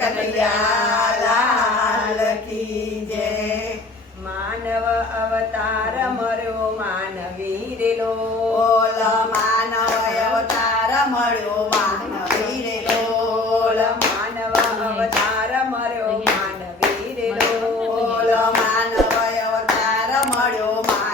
કનૈયાલાલ કી જય માનવ અવતાર મળ્યો માનવી રેલો ઓલ માનવ અવતાર મર્યો માનવી રેલો ઓલ માનવ અવતાર મળ્યો માનવી રેલો ઓલ માનવ અવતાર મળ્યો માનવી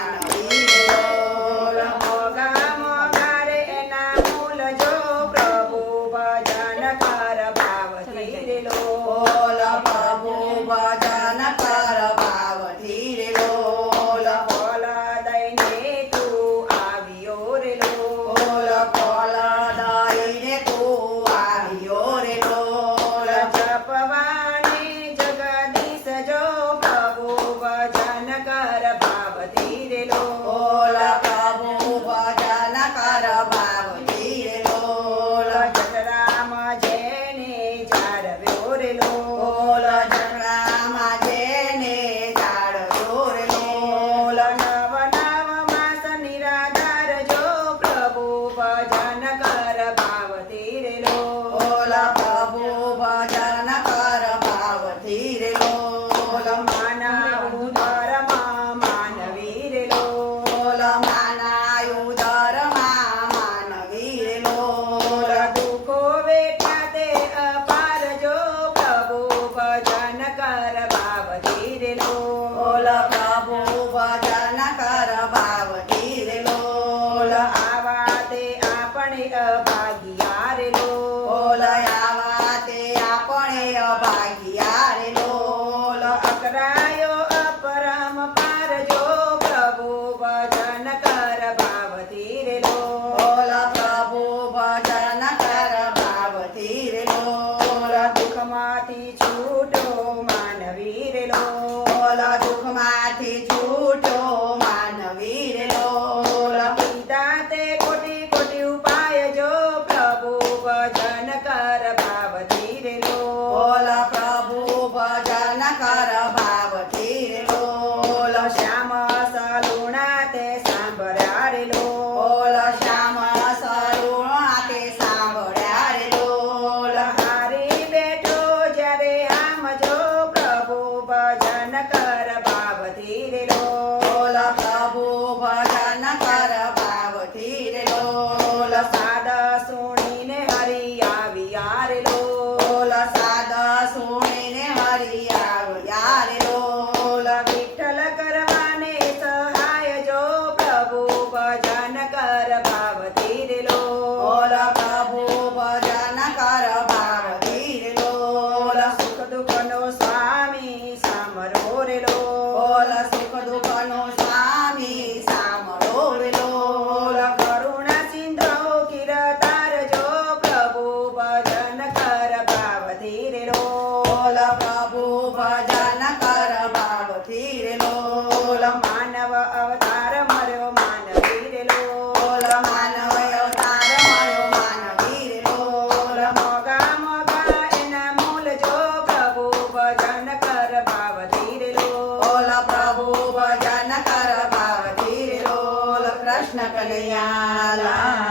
Saiu tomate, લોલ સાદા સોણીને હરિયા વિયાર લોલ સાદા સોણીને હરિયા કનૈયા